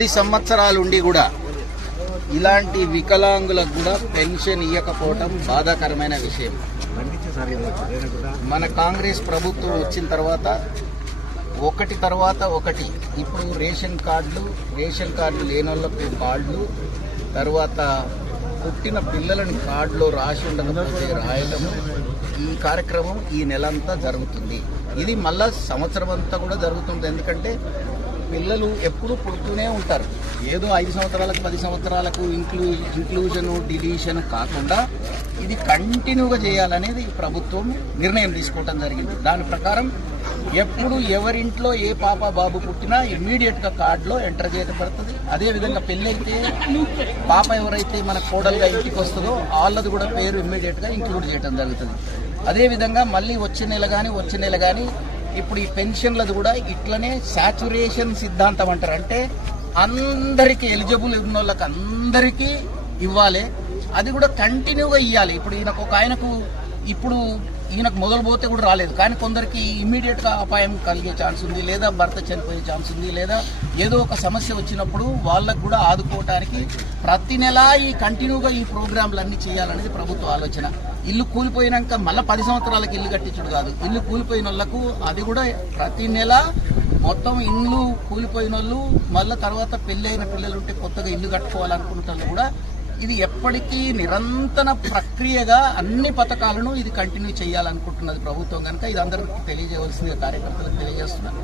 10 సంవత్సరాలుండి కూడా ఇలాంటి వికలాంగులకు కూడా పెన్షన్ ఇవ్వకపోవటం బాధాకరమైన విషయం. మన కాంగ్రెస్ ప్రభుత్వం వచ్చిన తర్వాత ఒకటి తర్వాత ఒకటి ఇప్పుడు రేషన్ కార్డులు లేని వాళ్ళకు కార్డులు, తర్వాత పుట్టిన పిల్లలని కార్డులో రాసి ఉండకపోతే రాయడము, ఈ కార్యక్రమం ఈ నెలంతా జరుగుతుంది. ఇది మళ్ళా సంవత్సరం అంతా కూడా జరుగుతుంది. ఎందుకంటే పిల్లలు ఎప్పుడు పుడుతూనే ఉంటారు. ఏదో 5 సంవత్సరాలకు 10 సంవత్సరాలకు ఇంక్లూజను డిలీషన్ కాకుండా ఇది కంటిన్యూగా చేయాలనేది ప్రభుత్వం నిర్ణయం తీసుకోవడం జరిగింది. దాని ప్రకారం ఎప్పుడు ఎవరింట్లో ఏ పాప బాబు పుట్టినా ఇమ్మీడియట్గా కార్డులో ఎంటర్ చేయబడుతుంది. అదేవిధంగా పెళ్ళైతే పాప ఎవరైతే మన కోడలుగా ఇంటికి వస్తుందో వాళ్ళది కూడా పేరు ఇమ్మీడియట్గా ఇంక్లూడ్ చేయడం జరుగుతుంది. అదేవిధంగా మళ్ళీ వచ్చే నెల కానీ ఇప్పుడు ఈ పెన్షన్లది కూడా ఇట్లనే సాచురేషన్ సిద్ధాంతం అంటారు. అంటే అందరికీ ఎలిజిబుల్ ఉన్న వాళ్ళకి అందరికీ ఇవ్వాలి, అది కూడా కంటిన్యూగా ఇవ్వాలి. ఇప్పుడు ఈయనకు మొదలు పోతే కూడా రాలేదు, కానీ కొందరికి ఇమ్మీడియట్గా అపాయం కలిగే ఛాన్స్ ఉంది, లేదా భర్త చనిపోయే ఛాన్స్ ఉంది, లేదా ఏదో ఒక సమస్య వచ్చినప్పుడు వాళ్ళకు కూడా ఆదుకోవటానికి ప్రతి నెల ఈ కంటిన్యూగా ఈ ప్రోగ్రాంలు అన్నీ చేయాలనేది ప్రభుత్వ ఆలోచన. ఇల్లు కూలిపోయినాక మళ్ళీ 10 సంవత్సరాలకు ఇల్లు కట్టించుడు కాదు, ఇల్లు కూలిపోయిన వాళ్ళకు అది కూడా ప్రతి నెల మొత్తం ఇల్లు కూలిపోయిన వాళ్ళు మళ్ళీ తర్వాత పెళ్ళైన పిల్లలుంటే కొత్తగా ఇల్లు కట్టుకోవాలనుకుంటున్న కూడా ఇది ఎప్పటికీ నిరంతర ప్రక్రియగా అన్ని పథకాలను ఇది కంటిన్యూ చేయాలనుకుంటున్నది ప్రభుత్వం. కనుక ఇది అందరికీ తెలియజేయవలసిందిగా కార్యకర్తలకు తెలియజేస్తున్నారు.